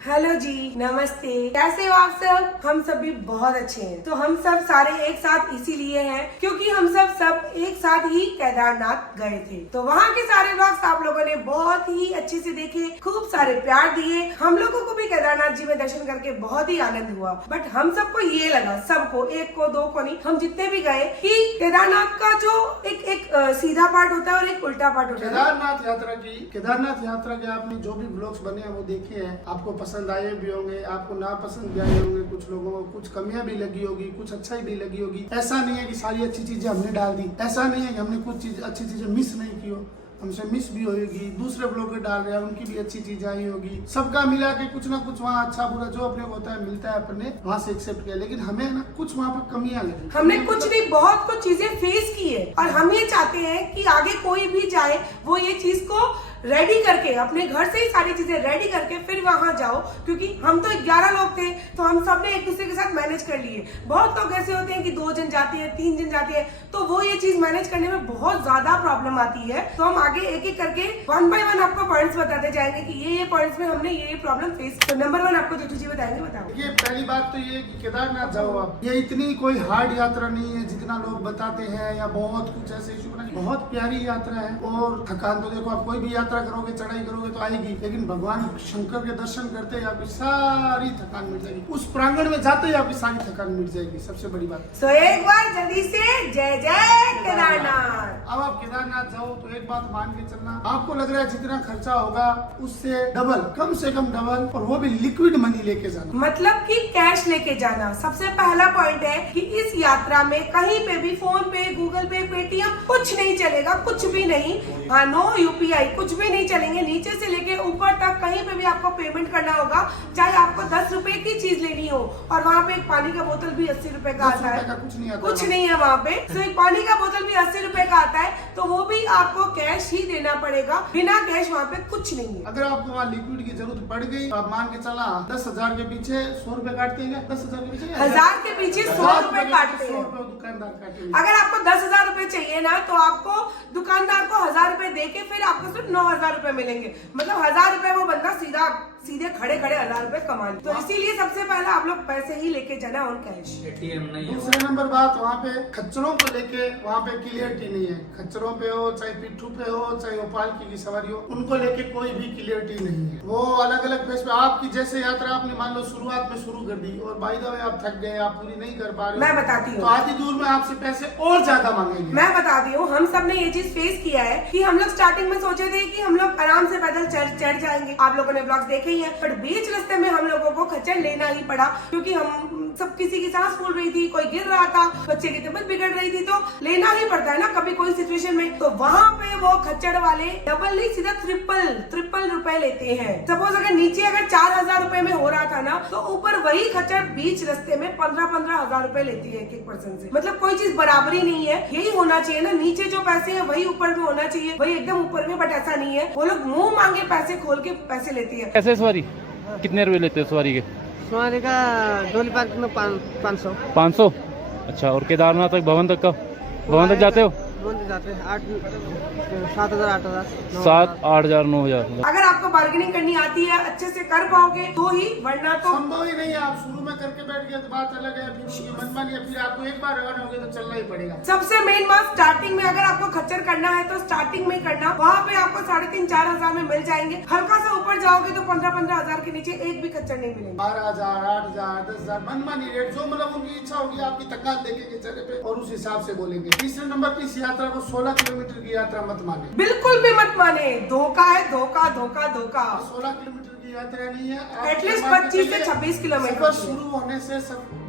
Hello जी, नमस्ते। कैसे हो आप सब? हम सब भी बहुत अच्छे हैं। तो हम सब सारे एक साथ इसीलिए हैं क्योंकि हम सब एक साथ ही केदारनाथ गए थे। तो वहाँ के सारे व्लॉग्स आप लोगों ने बहुत ही अच्छे से देखे, खूब सारे प्यार दिए। हम लोगों को भी केदारनाथ जी में दर्शन करके बहुत ही आनंद हुआ। बट हम सबको ये लगा, सबको, एक को दो को नहीं, हम जितने भी गए, कि केदारनाथ का जो एक सीधा पार्ट होता है और एक उल्टा पार्ट होता है। केदारनाथ यात्रा के आपने जो भी ब्लॉग्स बने हैं वो देखे हैं, आपको पसंद आए भी होंगे, आपको ना पसंद भी आए होंगे। कुछ लोगों को कुछ कमियां भी लगी होगी, कुछ अच्छाई भी लगी होगी। ऐसा नहीं है कि सारी अच्छी चीजें हमने डाल दी, ऐसा नहीं है कि हमने कुछ अच्छी चीजें मिस नहीं की हो, हमसे मिस भी होगी। दूसरे ब्लॉग डाल रहे हैं, उनकी भी अच्छी चीज आई होगी। सबका मिला के कुछ ना कुछ वहाँ अच्छा बुरा जो अपने को होता है मिलता है, अपने वहाँ से एक्सेप्ट किया। लेकिन हमें ना कुछ वहाँ पर कमियां लगी। हमने कुछ नहीं, बहुत कुछ चीजें फेस की है और हम ये चाहते हैं कि आगे कोई भी जाए वो ये चीज को रेडी करके, अपने घर से ही सारी चीजें रेडी करके फिर वहां जाओ। क्योंकि हम तो 11 लोग थे, तो हम सब ने एक दूसरे के साथ मैनेज कर लिए। बहुत लोग ऐसे होते हैं कि 2 जन जाते हैं, 3 जन जाते हैं, तो वो ये चीज मैनेज करने में बहुत ज्यादा प्रॉब्लम आती है। तो हम आगे एक एक करके 1 बाय 1 आपको पॉइंट्स बताते जाएंगे कि ये पॉइंट्स में हमने ये प्रॉब्लम फेस। तो नंबर 1 आपको जो जी बताएंगे, बताओ। ये पहली बात तो ये कि केदारनाथ जाओ आप, ये इतनी कोई हार्ड यात्रा नहीं है जितना लोग बताते हैं, या बहुत कुछ ऐसे इशू बना। बहुत प्यारी यात्रा है। और थकान तो देखो, आप कोई भी यात्रा करोगे, चढ़ाई करोगे तो आएगी, लेकिन भगवान शंकर के दर्शन करते ही आपकी सारी थकान मिट जाएगी। उस प्रांगण में जाते ही आपकी सारी थकान मिट जाएगी, सबसे बड़ी बात। तो एक बार जल्दी से जय जय केदारनाथ। अब आप केदारनाथ जाओ तो एक बात मान के चलना, आपको लग रहा है जितना खर्चा होगा उससे डबल, कम से कम डबल, और वो भी लिक्विड मनी लेके जाना, मतलब कि कैश लेके जाना। सबसे पहला पॉइंट है कि इस यात्रा में कहीं पे भी फोन पे, गूगल पे, पेटीएम कुछ नहीं चलेगा, कुछ भी नहीं। हाँ, नो यूपीआई, कुछ भी नहीं चलेंगे। नीचे से लेके ऊपर तक कहीं पे भी आपको पेमेंट करना होगा, चाहे आपको 10 रुपए की चीज लेनी हो। और वहाँ पे एक पानी का बोतल भी 80 रुपए का आता है, कुछ नहीं है वहाँ पे। तो एक पानी का बोतल भी 80 रुपए का आता है, तो वो भी आपको कैश ही देना पड़ेगा। बिना कैश वहाँ पे कुछ नहीं है। अगर आपको वहाँ लिक्विड की जरूरत पड़ गई तो आप मान के चला 10,000 के पीछे 100 रुपए काटते हैं। 10,000 के पीछे 1000 के पीछे 100 रुपए काटते हैं। 100 रुपए दुकानदार काटेंगे। अगर आपको 10,000 रुपए चाहिए ना, तो आपको दुकानदार को 1000 रुपए दे के फिर आपको सिर्फ 9,000 रुपए मिलेंगे। मतलब 1000 रुपए वो बंदा सीधे खड़े 1000 रुपए कमा ले। तो इसीलिए सबसे पहले आप लोग पैसे ही लेके जाना और कैश। एटीएम नहीं। दूसरे नंबर बात, वहाँ पे खच्चरों को लेके वहाँ पे क्लियरिटी नहीं है। खच्चरों पे हो, चाहे पिट्ठू पे हो, चाहे वो पालकी की सवारी हो, उनको लेके कोई भी क्लियरिटी नहीं है। वो अलग अलग फेस पे, आपकी जैसे यात्रा आपने मान लो शुरुआत में शुरू कर दी और बाय द वे आप थक गए, आप पूरी नहीं कर पा रहे, मैं बताती हूँ, तो आधी दूर में आपसे पैसे और ज्यादा मांगेंगे। मैं बताती हूँ, हम सब ने ये चीज फेस किया है कि हम लोग स्टार्टिंग में सोचे थे कि हम लोग आराम से पैदल चढ़ जाएंगे। आप लोगों ने ब्लॉग्स देखे ही है, बट बीच रास्ते में हम लोगों को खच्चर लेना ही पड़ा, क्योंकि हम सब, किसी की सांस फूल रही थी, कोई गिर रहा था, बच्चे की तबीयत बिगड़ रही थी, तो लेना ही पड़ता है ना कभी कोई सिचुएशन में। तो वहाँ पे वो खच्चर वाले डबल नहीं, सीधा ट्रिपल रुपए लेते हैं। सपोज अगर नीचे अगर 4,000 रुपए में हो रहा था ना, तो ऊपर वही खच्चर बीच रास्ते में 15,000 रुपए लेती है एक पर्सन से। मतलब कोई चीज बराबरी नहीं है। यही होना चाहिए ना, नीचे जो पैसे है वही ऊपर में होना चाहिए, वही एकदम ऊपर में। बट ऐसा नहीं है, वो लोग मुंह मांगे पैसे खोल के पैसे लेती है। कैसे सवारी, कितने रुपए लेते हैं सवारी के? सवारी का डोली पार्क में 500। 500। अच्छा, और केदारनाथ तक, भवन तक का, भवन तक जाते हो? जाते हैं 7,000 8,000 7, 8,000, 9,000। अगर आपको बार्गेनिंग करनी आती है, अच्छे से कर पाओगे तो ही, वरना तो संभव ही नहीं है। आप शुरू में करके बैठ गए तो बात अलग है, फिर उसकी मनमानी है, फिर आपको एक बार रवाना हो गए तो चलना ही पड़ेगा। सबसे मेन बात, स्टार्टिंग में अगर आपको खच्चर करना है तो स्टार्टिंग में करना। वहाँ पे आपको 3,500-4,000 में मिल जाएंगे। हल्का सा ऊपर जाओगे तो 15,000 के नीचे एक भी खच्चर नहीं मिलेंगे। 12,000, 8,000, 10,000 मनमानी रेट, जो मतलब उनकी इच्छा होगी, आपकी तकात देखेंगे जगह पे और उस हिसाब से बोलेंगे। तीसरे नंबर पे, इस यात्रा को 16 किलोमीटर की यात्रा मत माने, बिल्कुल भी मत माने। धोखा है, धोखा धोखा धोखा। 16 किलोमीटर की यात्रा नहीं है। एटलीस्ट 25 से 26 किलोमीटर। सफर शुरू होने से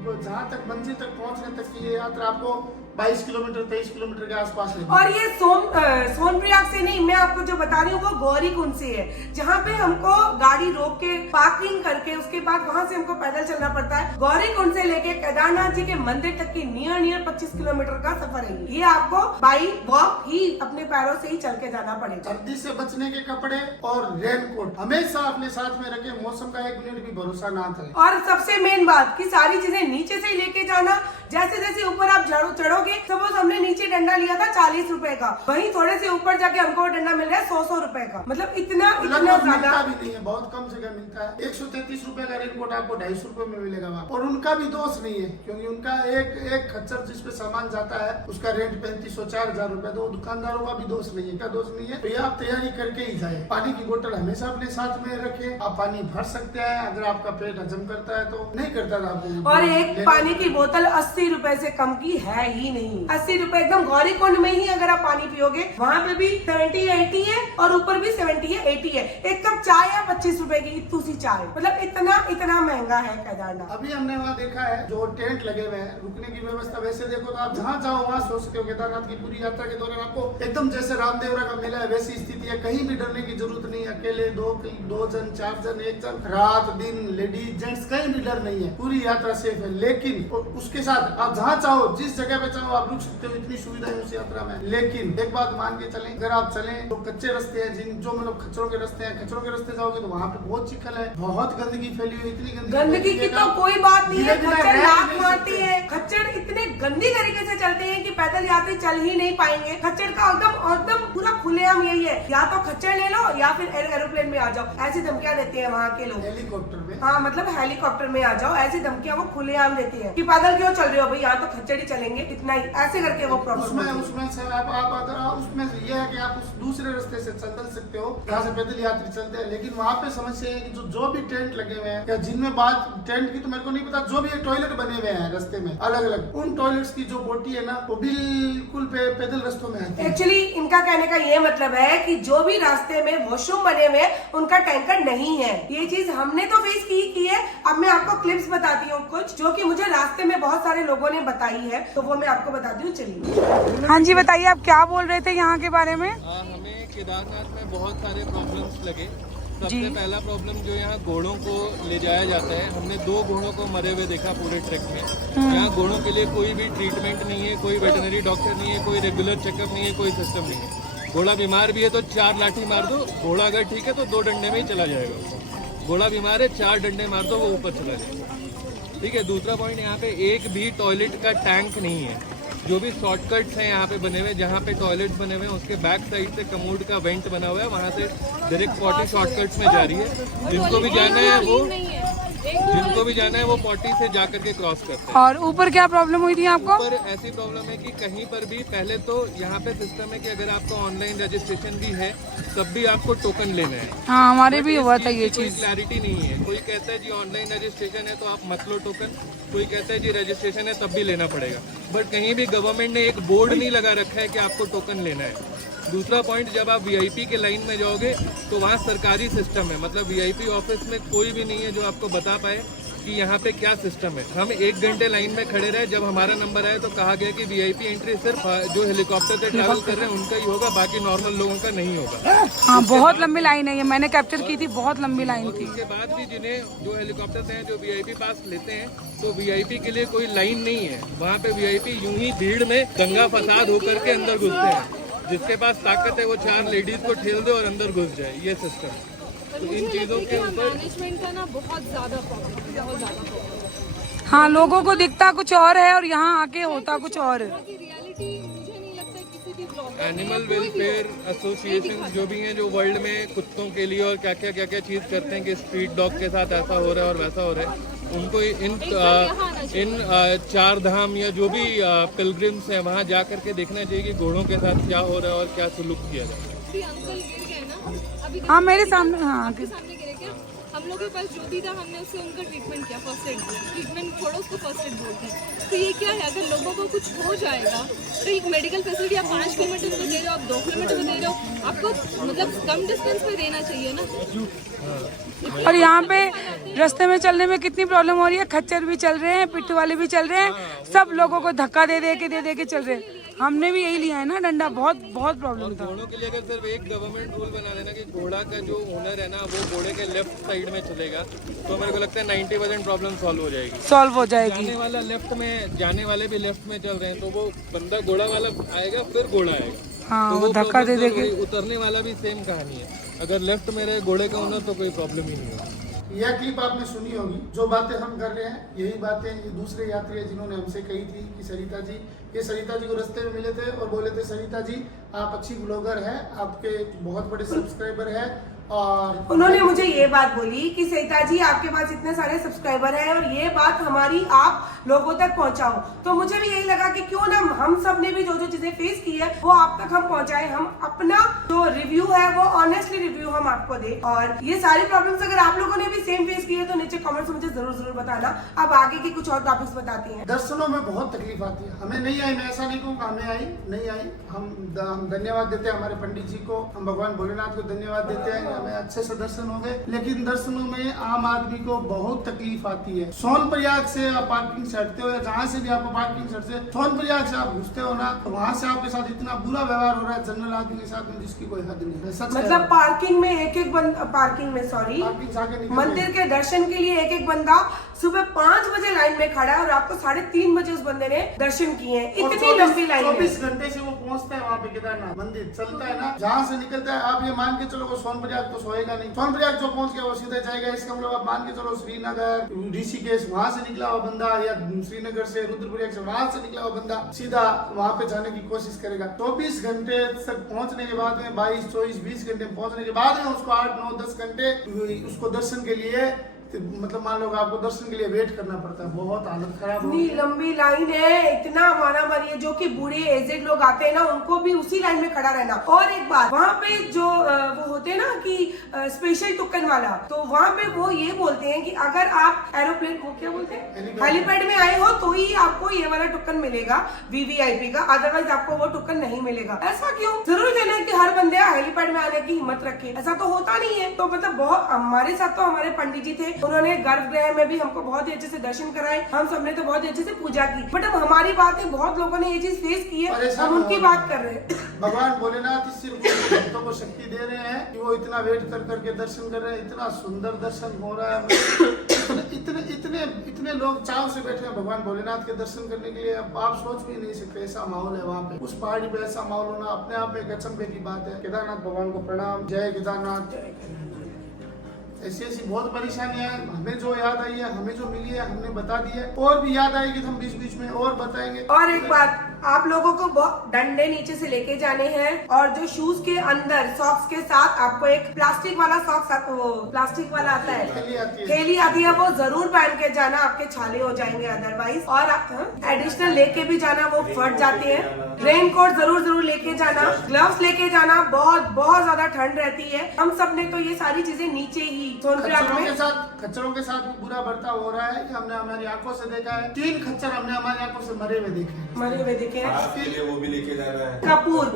जहाँ तक मंजिल तक पहुँचने तक की ये यात्रा आपको 22 किलोमीटर 23 किलोमीटर के आसपास है। और ये सोनप्रयाग से नहीं, मैं आपको जो बता रही हूँ वो गौरीकुंड से है, जहाँ पे हमको गाड़ी रोक के पार्किंग करके उसके बाद वहाँ से हमको पैदल चलना पड़ता है। गौरीकुंड से लेके केदारनाथ जी के मंदिर तक की नियर 25 किलोमीटर का सफर है। ये आपको बाई वॉक ही अपने पैरों से ही चल के जाना पड़ेगा। सर्दी से बचने के कपड़े और रेनकोट हमेशा अपने साथ में रखे, मौसम का 1 मिनट भी भरोसा ना करें। और सबसे मेन बात कि सारी चीजें नीचे से ही लेके जाना। जैसे जैसे ऊपर आप चढ़ोगे, सपोज हमने नीचे डंडा लिया था 40 रुपए का, वहीं थोड़े से ऊपर जाके हमको वो डंडा मिल रहा है 100 रुपए का। मतलब इतना लगभग ज्यादा मिलता भी नहीं है, बहुत कम जगह मिलता है। 133 रुपए का रेनकोट आपको 250 रुपए में मिलेगा वहाँ। और उनका भी दोष नहीं है, क्योंकि उनका एक खच्चर जिसपे सामान जाता है उसका रेंट 3500-4000 रुपए, तो दुकानदारों का भी दोष नहीं है, क्या दोष नहीं है। तो ये आप तैयारी करके ही जाए। पानी की बोतल हमेशा अपने साथ में रखे, आप पानी भर सकते हैं। अगर आपका पेट हजम करता है तो, नहीं करता तो आपको। और एक पानी की बोतल 80 रुपए से कम की है ही नहीं। 80 रुपए एकदम गौरीकुंड में ही अगर आप पानी पियोगे, वहाँ पे भी 70-80 है और ऊपर भी 70-80 है। एक कप चाय है 25 रुपए की, इतनी सी चाय। मतलब इतना महंगा है केदारनाथ। अभी हमने वहाँ देखा है जो टेंट लगे हुए हैं, रुकने की व्यवस्था। वैसे देखो तो आप जहाँ जाओ वहाँ सोच सकते हो। केदारनाथ की पूरी यात्रा के दौरान आपको एकदम जैसे रामदेवरा का मेला है वैसी स्थिति है, कहीं भी डरने की जरूरत नहीं। अकेले 2 जन 4 जन 1 जन, रात दिन लेडीज जेंट्स कहीं भी डर नहीं है, पूरी यात्रा सेफ है। लेकिन उसके साथ आप जहाँ चाहो जिस जगह पे चाहो आप रुक सकते हो, इतनी सुविधा है उस यात्रा में। लेकिन एक बात मान के चलें, अगर आप चलें तो कच्चे रास्ते हैं, जो मतलब खच्चरों के रास्ते हैं, खच्चरों के रास्ते जाओगे तो वहाँ पे बहुत चिखल है, बहुत गंदगी फैली हुई। इतनी गंदगी की तो कोई बात नहीं है, धीरे-धीरे खच्चर रह लात नहीं मारती सकते। है। खच्चर इतने गंदी तरीके से चलते हैं कि पैदल यात्री चल ही नहीं पाएंगे। खच्चर का एकदम पूरा खुलेआम यही है, या तो खच्चर ले लो या फिर एरोप्लेन में आ जाओ। ऐसी धमकियां देते हैं वहाँ के लोग। हेलीकॉप्टर में, हाँ, मतलब हेलीकॉप्टर में आ जाओ, ऐसी धमकियां वो खुलेआम देती है कि पैदल क्यों चल रहे हो भाई, यहाँ तो खच्चर ही चलेंगे, इतना ही ऐसे करके वो प्रॉब्लम। उसमें से आप अगर उसमें ये है कि आप उस दूसरे रास्ते से चल सकते हो जहाँ से पैदल यात्री चलते हैं। लेकिन वहाँ पे समस्या है कि जो भी टेंट लगे हुए हैं, या जिनमें बात टेंट की तो मेरे को नहीं पता, जो भी टॉयलेट बने हुए हैं रास्ते में अलग अलग, उन टॉयलेट्स की जो बोटी है ना वो बिल्कुल पैदल रास्तों में आती है। एक्चुअली इनका कहने का ये मतलब है कि जो भी रास्ते में वॉशरूम बने हुए हैं उनका टैंकर नहीं है। ये चीज हमने तो फेस की है। अब मैं आपको क्लिप्स बताती हूँ कुछ, जो कि मुझे रास्ते में बहुत सारे लोगों ने बताई है, तो वो मैं आपको बताती हूँ। चलिए। हाँ जी, बताइए आप क्या बोल रहे थे यहाँ के बारे में। हमें केदारनाथ में बहुत सारे प्रॉब्लम्स लगे। सबसे पहला प्रॉब्लम जो यहाँ घोड़ों को ले जाया जाता है, हमने 2 घोड़ों को मरे हुए देखा पूरे ट्रैक में। यहाँ घोड़ों के लिए कोई भी ट्रीटमेंट नहीं है, कोई वेटरनरी डॉक्टर नहीं है, कोई रेगुलर चेकअप नहीं है, कोई सिस्टम नहीं है। घोड़ा बीमार भी है तो 4 लाठी मार दो, घोड़ा अगर ठीक है तो 2 डंडे में ही चला जाएगा। घोड़ा बीमार है 4 डंडे मार दो, वो ऊपर चला जाएगा। ठीक है। दूसरा पॉइंट, यहाँ पे एक भी टॉयलेट का टैंक नहीं है। जो भी शॉर्टकट्स हैं यहाँ पे बने हुए, जहाँ पे टॉयलेट बने हुए हैं उसके बैक साइड से कमोड का वेंट बना हुआ है, वहाँ से डायरेक्ट पॉटी शॉर्टकट्स में जा रही है। जिनको भी जाना है वो पॉटी से जा करके क्रॉस करते हैं। और ऊपर क्या प्रॉब्लम हुई थी आपको? ऊपर ऐसी प्रॉब्लम है कि कहीं पर भी पहले तो यहाँ पे सिस्टम है कि अगर आपको ऑनलाइन रजिस्ट्रेशन भी है तब भी आपको टोकन लेना है। हाँ, हमारे भी हुआ था ये चीज। क्लैरिटी नहीं है। कोई कहता है जी ऑनलाइन रजिस्ट्रेशन है तो आप मत लो टोकन, कोई कहता है जी रजिस्ट्रेशन है तब भी लेना पड़ेगा। बट कहीं भी गवर्नमेंट ने एक बोर्ड नहीं लगा रखा है कि आपको टोकन लेना है। दूसरा पॉइंट, जब आप वीआईपी के लाइन में जाओगे तो वहाँ सरकारी सिस्टम है, मतलब वीआईपी ऑफिस में कोई भी नहीं है जो आपको बता पाए कि यहाँ पे क्या सिस्टम है। हम 1 घंटे लाइन में खड़े रहे, जब हमारा नंबर आया तो कहा गया कि वीआईपी एंट्री सिर्फ जो हेलीकॉप्टर से ट्रैवल कर रहे हैं उनका ही होगा, बाकी नॉर्मल लोगों का नहीं होगा। हाँ, बहुत लंबी लाइन है ये, मैंने कैप्चर की थी, बहुत लंबी लाइन थी। उसके बाद भी जिन्हें जो हेलीकॉप्टर से हैं जो वीआईपी पास लेते हैं, तो वीआईपी के लिए कोई लाइन नहीं है। वहाँ पे वीआईपी यूं ही भीड़ में दंगा फसाद होकर के अंदर घुसते हैं। जिसके पास ताकत है वो 4 लेडीज को ठेल दे और अंदर घुस जाए, ये सिस्टम। तो इन चीजों के ऊपर मैनेजमेंट का ना बहुत ज्यादा प्रॉब्लम। हाँ, लोगों को दिखता कुछ और है और यहाँ आके होता कुछ और। रियलिटी मुझे नहीं लगता किसी भी ब्लॉग एनिमल वेलफेयर एसोसिएशन जो भी हैं, जो वर्ल्ड में कुत्तों के लिए और क्या क्या चीज करते हैं कि स्ट्रीट डॉग के साथ ऐसा हो रहा है और वैसा हो रहा है, उनको इन 4 धाम या जो भी पिलग्रिम्स हैं वहाँ जा करके देखना चाहिए कि घोड़ों के साथ क्या हो रहा है और क्या सलूक किया जाए। अंकल गिर गए ना अभी, हाँ मेरे सामने, हाँ आपके सामने गिरे क्या? हम लोग के पास जो भी था हमने उससे उनका ट्रीटमेंट किया, फर्स्ट एड ट्रीटमेंट छोड़ो, उसको फर्स्ट एड बोलते हैं। तो ये क्या है, अगर लोगों को कुछ हो जाएगा तो एक मेडिकल फैसिलिटी आप 5 किलोमीटर में दे रहे हो, आप 2 किलोमीटर में दे रहे हो, आपको मतलब कम डिस्टेंस पे देना चाहिए ना। और यहाँ पे रास्ते में चलने में कितनी प्रॉब्लम हो रही है। खच्चर भी चल रहे हैं, पिट्ठू वाले भी चल रहे हैं, सब लोगों को धक्का दे दे के चल रहे हैं। हमने भी यही लिया है ना डंडा, बहुत प्रॉब्लम था। घोड़ों के लिए अगर सिर्फ एक गवर्नमेंट रूल बना देना कि घोड़ा का जो ओनर है ना वो घोड़े के लेफ्ट साइड में चलेगा, तो मेरे को लगता है 90% प्रॉब्लम सॉल्व हो जाएगी। जाने वाला लेफ्ट में, जाने वाले भी लेफ्ट में चल रहे हैं, तो वो बंदा घोड़ा वाला आएगा फिर घोड़ा आएगा। हाँ, तो वो धक्का दे के उतरने वाला भी सेम कहानी है। अगर लेफ्ट में रहे घोड़े का ओनर तो कोई प्रॉब्लम ही नहीं है। यह क्लिप आपने सुनी होगी। जो बातें हम कर रहे हैं यही बातें ये दूसरे यात्री है जिन्होंने हमसे कही थी कि सरिता जी, ये सरिता जी को रास्ते में मिले थे और बोले थे सरिता जी आप अच्छी ब्लॉगर है, आपके बहुत बड़े सब्सक्राइबर है। और उन्होंने मुझे ये बात बोली कि सरिता जी आपके पास इतने सारे सब्सक्राइबर हैं और ये बात हमारी आप लोगों तक पहुंचाओ। तो मुझे भी यही लगा कि क्यों ना हम सब ने भी जो जो चीजें फेस की है वो आप तक हम पहुंचाए, हम अपना जो रिव्यू है वो ऑनेस्टली रिव्यू हम आपको दे। और ये सारी प्रॉब्लम्स अगर आप लोगों ने भी सेम फेस की है तो नीचे कमेंट्स में मुझे जरूर बताना। अब आगे की कुछ और टॉपिक्स बताती हैं। दर्शनों में बहुत तकलीफ आती है, हमें नहीं आई, मैं ऐसा नहीं कहूँगा हमें आई नहीं आई। हम धन्यवाद देते हैं हमारे पंडित जी को, हम भगवान भोलेनाथ को धन्यवाद देते हैं, हमें अच्छे से दर्शन हो गए। लेकिन दर्शनों में आम आदमी को बहुत तकलीफ आती है। सोनप्रयाग से आप पार्किंग से हटते हो या जहाँ से भी आपको पार्किंग से सोनप्रयाग से आप घुसते हो ना, तो वहाँ से आपके साथ इतना बुरा व्यवहार हो रहा है जनरल आदमी के साथ में जिसकी कोई हद नहीं है। सच मतलब पार्किंग में एक पार्किंग में सॉरी पार्किंग से आगे निकल मंदिर के दर्शन के लिए एक बंदा सुबह 5 बजे लाइन में खड़ा है और आपको 3:30 बजे उस बंदे ने दर्शन किए हैं। इतनी लंबी लाइन है। 24 घंटे से वो पहुंचता है वहाँ पे केदारनाथ मंदिर चलता है ना, जहाँ से निकलता है आप ये मान के चलो वो सोनप्रयाग तो सोएगा नहीं। सोनप्रयाग जो पहुंच गया वो सीधा जाएगा। इसका मतलब आप मान के चलो श्रीनगर ऋषिकेश वहाँ से निकला हुआ बंदा या श्रीनगर से रुद्रप्रयाग से वहाँ से निकला हुआ बंदा सीधा वहाँ पे जाने की कोशिश करेगा। 24 घंटे तक पहुंचने के बाद में 22, 24, 20 घंटे पहुंचने के बाद में उसको 8, 9, 10 घंटे उसको दर्शन के लिए मतलब मान लो आपको दर्शन के लिए वेट करना पड़ता है। बहुत हालत खराब इतनी लंबी लाइन है, इतना माना मारिए जो कि बूढ़े एजेड लोग आते हैं ना उनको भी उसी लाइन में खड़ा रहना। और एक बात वहाँ पे जो वो होते हैं ना कि स्पेशल टोकन वाला, तो वहाँ पे वो ये बोलते हैं कि अगर आप एरोप्लेन वो क्या बोलते हैं हेलीपैड में आए हो तो ही आपको ये वाला टोकन मिलेगा VVIP का, अदरवाइज आपको वो टोकन नहीं मिलेगा। ऐसा क्यों? जरूर देना कि हर बंदे हेलीपैड में आने की हिम्मत रखे, ऐसा तो होता नहीं है। तो मतलब बहुत हमारे साथ तो हमारे पंडित जी थे, उन्होंने गर्भगृह में भी हमको बहुत ही अच्छे से दर्शन कराए, हम सबने तो बहुत ही अच्छे से पूजा की। बट अब हमारी बात है, बहुत लोगों ने ये चीज फेस की है, हम उनकी बात कर रहे हैं। भगवान भोलेनाथ इस भक्तों को शक्ति दे रहे हैं कि वो इतना वेट कर करके दर्शन कर रहे हैं। इतना सुंदर दर्शन हो रहा है, इतने लोग चाव से बैठे हैं भगवान भोलेनाथ के दर्शन करने के लिए। अब आप सोच भी नहीं सकते ऐसा माहौल है वहाँ पे। उस पहाड़ी पे ऐसा माहौल होना अपने आप में अचंभे की बात है। केदारनाथ भगवान को प्रणाम, जय केदारनाथ। ऐसी बहुत परेशानियां हैं, हमें जो याद आई है, हमें जो मिली है हमने बता दी है, और भी याद आएगी तो हम बीच बीच में और बताएंगे। और एक बात, आप लोगों को डंडे नीचे से लेके जाने हैं और जो शूज के अंदर सॉक्स के साथ आपको एक प्लास्टिक वाला सॉक्स प्लास्टिक वाला आता है, थैली आती है, वो जरूर पहन के जाना, आपके छाले हो जाएंगे अदरवाइज। और आप एडिशनल लेके भी जाना, वो फट जाते हैं। रेन कोट जरूर लेके जाना, ग्लव्स लेके जाना, बहुत ज्यादा ठंड रहती है। हम सब ने तो ये सारी चीजें नीचे ही खच्चरों के साथ बुरा बर्ताव हो रहा है कि हमने हमारी आंखों से देखा है। 3 खच्चर हमने हमारी आंखों से मरे हुए देखे हैं। वो भी लेके जाना है।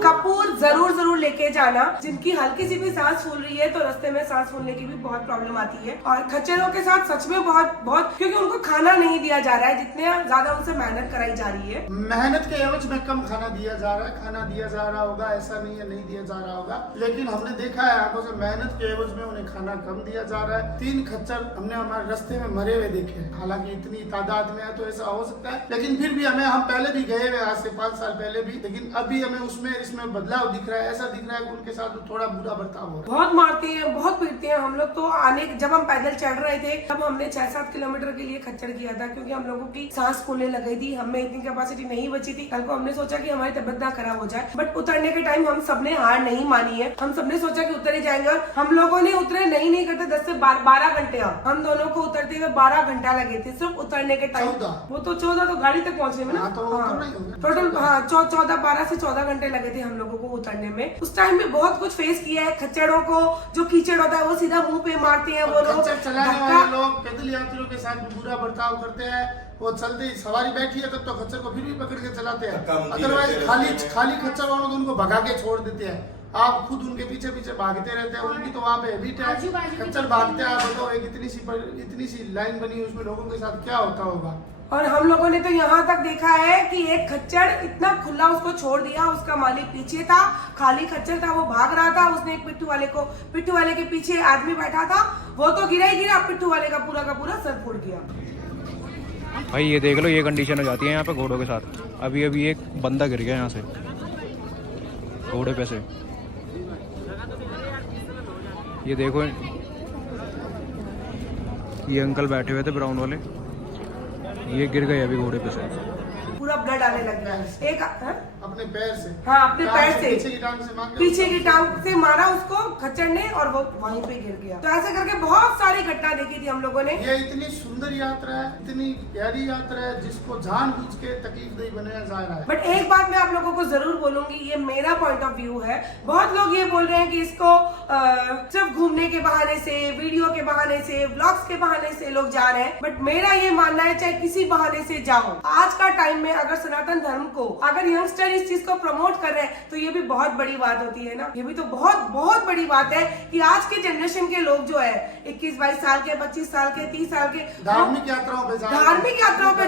कपूर जरूर लेके जाना। जिनकी हल्की सी भी सांस फूल रही है तो रास्ते में सांस फूलने की भी बहुत प्रॉब्लम आती है। और खच्चरों के साथ सच में बहुत क्योंकि उनको खाना नहीं दिया जा रहा है जितने ज्यादा उनसे मेहनत कराई जा रही है। मेहनत के एवज में कम खाना दिया जा रहा है। खाना दिया जा रहा होगा ऐसा नहीं है, नहीं दिया जा रहा होगा, लेकिन हमने देखा है आंखों से मेहनत के एवज में उन्हें खाना कम दिया जा रहा है। 3 खच्चर हमने हमारे रास्ते में मरे हुए देखे हैं। हालांकि इतनी तादाद में है तो ऐसा हो सकता है, लेकिन फिर भी हम पहले भी गए हुए आज से 5 साल पहले भी, लेकिन अभी हमें इसमें बदलाव दिख रहा है। ऐसा दिख रहा है कि उनके साथ थोड़ा बुरा बर्ताव हो रहा है। बहुत मारते हैं, बहुत पीटते हैं। हम लोग तो जब हम पैदल चढ़ रहे थे तब हमने 6-7 किलोमीटर के लिए खच्चर किया था, क्योंकि हम लोगों की सांस फूलने लग गई थी, हमें इतनी कैपेसिटी नहीं बची थी। कल को हमने सोचा कि हमारी तबियत ना खराब हो जाए, बट उतरने के टाइम हम सबने हार नहीं मानी है। हम सबने सोचा कि उतरे जाएंगे और हम लोगों ने उतरे नहीं करते 10 से 12 घंटे। हम दोनों को उतरते हुए 12 घंटा लगे थे सिर्फ उतरने के टाइम। वो तो 14 तो गाड़ी तक पहुंचने में ना, टोटल 12 से 14 घंटे लगे थे हम लोगों को उतरने में। उस टाइम में बहुत कुछ फेस किया है। खच्चरों को जो कीचड़ होता है वो सीधा मुंह पे मारते हैं वो लोग। चलाने वाले लोग पैदल यात्रियों के साथ बुरा बर्ताव करते हैं। वो चलते ही सवारी बैठी है तब तो खच्चर को फिर भी पकड़ के चलाते हैं, अदरवाइज खाली खच्चर वालों तो उनको भगा के छोड़ देते हैं। आप खुद उनके पीछे भागते रहते हैं। उनकी तो वहाँ पे हैबिट है, खच्चर भागते हैं। आप बताओ एक इतनी सी लाइन बनी है, उसमें लोगों के साथ क्या होता होगा। और हम लोगों ने तो यहाँ तक देखा है कि एक खच्चर इतना खुला उसको छोड़ दिया, उसका मालिक पीछे था, खाली खच्चर था, वो भाग रहा था। उसने एक पिट्ठू वाले के पीछे आदमी बैठा था, वो तो गिरा ही गिरा, पिट्ठू वाले का पूरा सर फूट गया। भाई ये देख लो, ये कंडीशन हो जाती है यहाँ पे घोड़ों के साथ। अभी एक बंदा गिर गया यहाँ से घोड़े पे से, ये देखो। ये अंकल बैठे हुए थे ब्राउन वाले, ये गिर गए अभी घोड़े पे से। पूरा ब्लड आने लग गया। एक अपने पैर से, हाँ अपने पैर से पीछे की टांग से मार के, पीछे की टांग से मारा उसको खच्चर ने और वो वहीं पे गिर गया। तो ऐसे करके बहुत सारी घटना देखी थी हम लोगों ने। ये इतनी सुंदर यात्रा है, इतनी प्यारी यात्रा है जिसको जानबूझ के तकलीफ नहीं बनाया जा रहा है। बट एक बात मैं आप लोगों को जरूर बोलूंगी, ये मेरा पॉइंट ऑफ व्यू है। बहुत लोग ये बोल रहे हैं कि इसको सिर्फ घूमने के बहाने से, वीडियो के बहाने से, व्लॉग्स के बहाने से लोग जा रहे हैं। बट मेरा ये मानना है चाहे किसी बहाने से जाओ, आज का टाइम में अगर सनातन धर्म को, अगर यंगस्टर इस चीज को प्रमोट कर रहे हैं तो ये भी बहुत बड़ी बात होती है ना। ये भी तो बहुत बहुत बड़ी बात है कि आज के जनरेशन के लोग जो है 21-22 साल के, 25 साल के, 30 साल के धार्मिक यात्राओं पे जा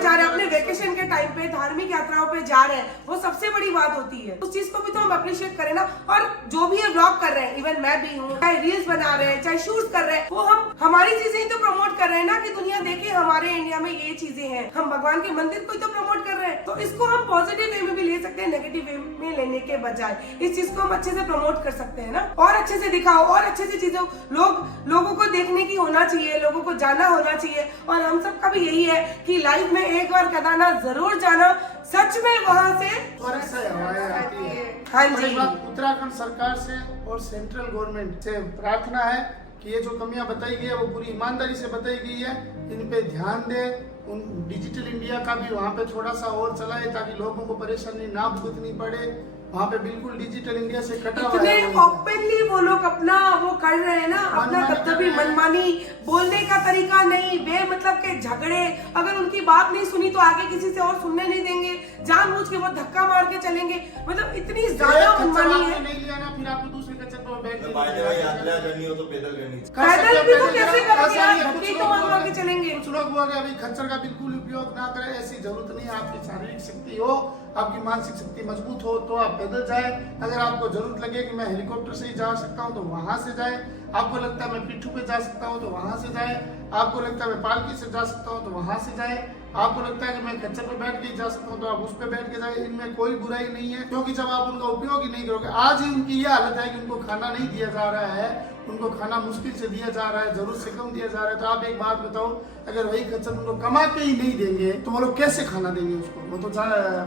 रहे हैं, अपने वेकेशन के टाइम पे धार्मिक यात्राओं पे जा रहे हैं, वो सबसे बड़ी बात होती है। उस चीज को भी तो हम अप्रिशिएट करें ना। और जो भी ये व्लॉग कर रहे हैं, इवन मैं भी हूँ, चाहे रील्स बना रहे हैं, चाहे शूट कर रहे हैं, वो हम हमारी चीजें ही तो प्रमोट कर रहे हैं ना, कि दुनिया देखे हमारे इंडिया में ये चीजें हैं। हम भगवान के मंदिर को ही तो प्रमोट कर रहे हैं। तो इसको हम पॉजिटिव वे में भी ले सकते हैं, नेगेटिव वे में लेने के बजाय इस चीज को हम अच्छे से प्रमोट कर सकते हैं ना। और अच्छे से दिखाओ, और अच्छे से चीजों लोगों को देखने की होना चाहिए, लोगों को जाना होना चाहिए। और हम सबका भी यही है कि लाइफ में एक बार केदारनाथ जरूर जाना, सच में वहाँ से स्वर्ग से हवाएं आती है। हाँ और जी। एक बात उत्तराखंड सरकार से और सेंट्रल गवर्नमेंट से प्रार्थना है कि ये जो कमियां बताई गई है वो पूरी ईमानदारी से बताई गई है, इन पे ध्यान दें। उन डिजिटल इंडिया का भी वहाँ पे थोड़ा सा और चलाए ताकि लोगों को परेशानी ना भुगतनी पड़े। वहाँ पे बिल्कुल डिजिटल इंडिया से कटा हुआ इतने है। ओपनली वो लोग अपना वो कर रहे हैं ना, अपना दबदबी, मनमानी, बोलने का तरीका नहीं, बेमतलब के झगड़े। अगर उनकी बात नहीं सुनी तो आगे किसी से और सुनने नहीं देंगे, जानबूझ के वो धक्का मार के चलेंगे। मतलब इतनी ज्यादा मनमानी है। नहीं लिया ना, फिर आपको दूसरे कच्चे पर बैठ के बाय द वे यात्रा करनी हो तो पैदल करनी चाहिए। पैदल भी तो कैसे करोगे यार, कुछ धक्के लोग तो मार के चलेंगे। कुछ लोग बोल रहे हैं अभी खच्चर का बिल्कुल उपयोग ना करें, ऐसी जरूरत नहीं है। आपकी शारीरिक शक्ति हो, आपकी मानसिक शक्ति मजबूत हो तो आप पैदल जाए। अगर आपको जरूरत लगे कि मैं हेलीकॉप्टर से ही जा सकता हूँ तो वहां से जाए। आपको लगता है मैं पिट्ठू पे जा सकता हूँ तो वहां से जाए। आपको लगता है मैं पालकी से जा सकता हूँ तो वहां से जाए। आपको लगता है कि मैं खच्चर पे बैठ के जा सकता हूँ तो आप उस पे बैठ के जाए। इनमें कोई बुराई नहीं है, क्योंकि जब आप उनका उपयोग ही नहीं करोगे। आज ही उनकी ये हालत है कि उनको खाना नहीं दिया जा रहा है, उनको खाना मुश्किल से दिया जा रहा है, जरूरत से कम दिया जा रहा है। तो आप एक बात बताओ, अगर वही खच्चर उनको कमा के ही नहीं देंगे तो वो लोग कैसे खाना देंगे उसको? वो तो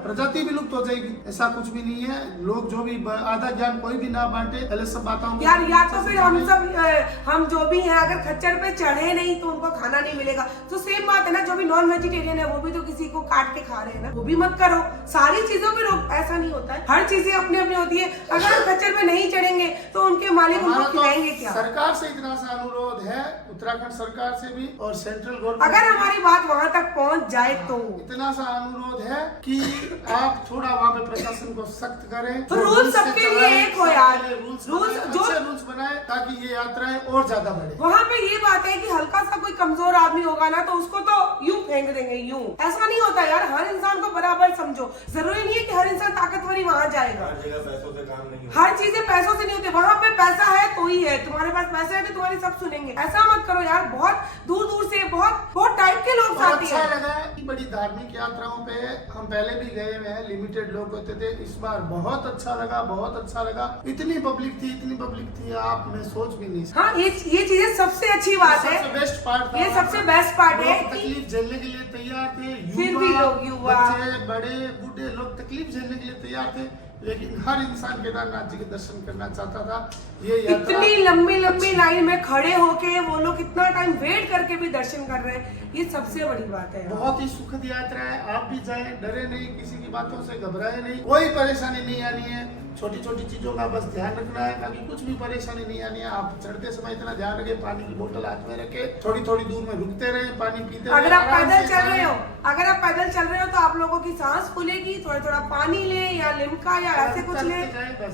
प्रजाति भी लुप्त हो जाएगी। ऐसा कुछ भी नहीं है। लोग जो भी आधा ज्ञान कोई भी ना बांटे, पहले सब बातों यार, या तो फिर हम जो भी हैं अगर खच्चर पे चढ़े नहीं तो उनको खाना नहीं मिलेगा। तो सेम बात है ना, जो भी नॉन वेजिटेरियन है वो भी तो किसी को काट के खा रहे हैं ना, वो भी मत करो। सारी चीजों पे रोक, ऐसा नहीं होता है, हर चीजें अपनी अपनी होती है। अगर हम खच्चर पे नहीं चढ़ेंगे तो उनके मालिक उनको खिलाएंगे क्या? सरकार से इतना सा अनुरोध है, उत्तराखंड सरकार से भी और सेंट्रल गवर्नमेंट, अगर हमारी बात वहाँ तक पहुँच जाए तो इतना सा अनुरोध है कि आप थोड़ा वहाँ पे प्रशासन को सख्त करें। तो रूल सबके लिए एक हो यार। रूल्स रूल्स बनाए ताकि ये यात्राएं और ज्यादा बढ़े। वहाँ पे ये बात है कि हल्का सा कोई कमजोर आदमी होगा ना तो उसको तो यूं फेंक देंगे, यूं। ऐसा नहीं होता यार, हर इंसान को बराबर समझो। जरूरी नहीं है कि हर इंसान ताकतवर ही वहाँ जाएगा। हर जगह पैसों से काम नहीं होता। हर चीजें पैसों से नहीं होती। वहाँ पे पैसा है तो ही है, तुम्हारे पास पैसा है तो तुम्हारी सब सुनेंगे। ऐसा मत करो यार। बहुत दूर दूर से बहुत टाइप के लोग आते अच्छा हैं। लगा कि बड़ी धार्मिक यात्राओं पे हम पहले भी गए हुए हैं, लिमिटेड लोग होते थे। इस बार बहुत अच्छा लगा, बहुत अच्छा लगा। इतनी पब्लिक थी आप में सोच भी नहीं सकते। हाँ, ये चीजें सबसे अच्छी बात है। सबसे बेस्ट पार्ट था, ये सबसे बेस्ट पार्ट है लोग तकलीफ झेलने के लिए तैयार थे। फिर भी लोग, युवा, बच्चे, बड़े, बूढ़े लोग तकलीफ झेलने के लिए तैयार थे, लेकिन हर इंसान केदारनाथ जी के दर्शन करना चाहता था। ये यात्रा इतनी लंबी लाइन में खड़े होके वो लोग इतना टाइम वेट करके भी दर्शन कर रहे हैं, ये सबसे बड़ी बात है। बहुत ही सुखद यात्रा है। आप भी जाएं, डरे नहीं, किसी की बातों से घबराए नहीं, कोई परेशानी नहीं आनी है। छोटी छोटी चीजों का बस ध्यान रखना है, बाकी कुछ भी परेशानी नहीं आनी है। आप चढ़ते समय इतना ध्यान रखें, पानी की बोतल हाथ में रखे, थोड़ी थोड़ी दूर में रुकते रहे, पानी पीते रहे। अगर आप पैदल चल रहे हो तो आप लोगों की सांस खुलेगी। थोड़ा पानी ले या लिम्का या ऐसे कुछ ले,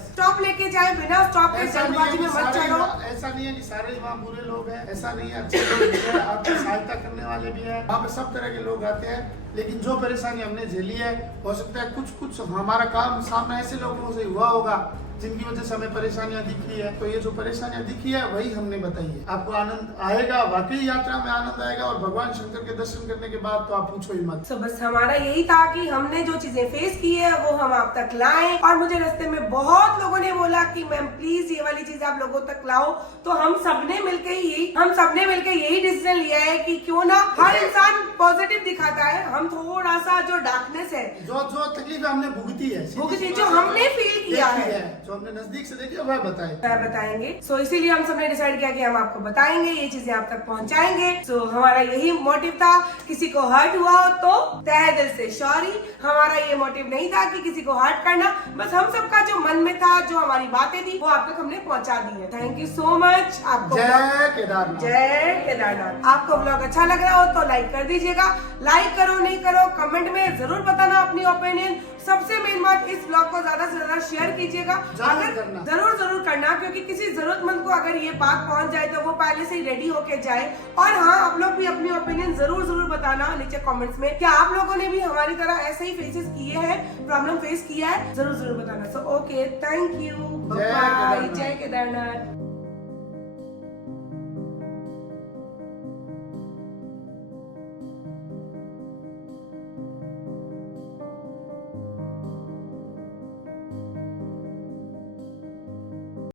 स्टॉप लेके जाए, बिना स्टॉप के जल्दबाजी में मत चढ़ो। ऐसा नहीं है कि सारे वहाँ बुरे लोग हैं, ऐसा नहीं है। अच्छे लोग भी हैं, आपकी सहायता करने वाले भी हैं। वहाँ पे सब तरह के लोग आते हैं। लेकिन जो परेशानी हमने झेली है, हो सकता है कुछ हमारा काम सामने ऐसे लोगों से हुआ होगा जिनकी वजह से हमें परेशानियां दिखी है। तो ये जो परेशानियां दिखी है वही हमने बताई है। आपको आनंद आएगा, वाकई यात्रा में आनंद आएगा, और भगवान शंकर के दर्शन करने के बाद तो आप पूछो ही मत। तो बस हमारा यही था कि हमने जो चीजें फेस की है वो हम आप तक लाएं। और मुझे रास्ते में बहुत लोगों ने बोला कि मैम प्लीज ये वाली चीज आप लोगों तक लाओ। तो हम सबने मिलकर यही डिसीजन लिया है कि क्यों ना हर इंसान पॉजिटिव दिखाता है, हम थोड़ा सा जो डार्कनेस है, जो तकलीफ हमने भुगती है, जो हमने फील किया है, जो हमने नजदीक से देखी है, वह बताएंगे। सो इसीलिए हम सबने डिसाइड किया कि हम आपको बताएंगे, ये चीजें आप तक पहुंचाएंगे। सो हमारा यही मोटिव था। किसी को हर्ट हुआ हो तो तहे दिल से सॉरी। हमारा ये मोटिव नहीं था कि किसी को हर्ट करना, बस हम सबका जो मन में था, जो हमारी बातें थी, वो आप तक हमने पहुंचा दी है। Thank you so much. आपको जय केदारनाथ। जय केदारनाथ। आपको ब्लॉग अच्छा लग रहा हो तो लाइक कर दीजिएगा। लाइक करो नहीं करो कमेंट में जरूर बताना अपनी ओपिनियन। सबसे मेन बात, इस ब्लॉग को ज्यादा से ज्यादा शेयर कीजिएगा। जरूर करना, क्योंकि किसी जरूरतमंद को अगर ये बात पहुंच जाए तो वो पहले से ही रेडी होके जाए। और हाँ, आप लोग भी अपनी ओपिनियन जरूर बताना नीचे कमेंट्स में। क्या आप लोगों ने भी हमारी तरह ऐसे ही फेसेस किए हैं, प्रॉब्लम फेस किया है? जरूर बताना। So okay, thank you, bye, जय केदारनाथ।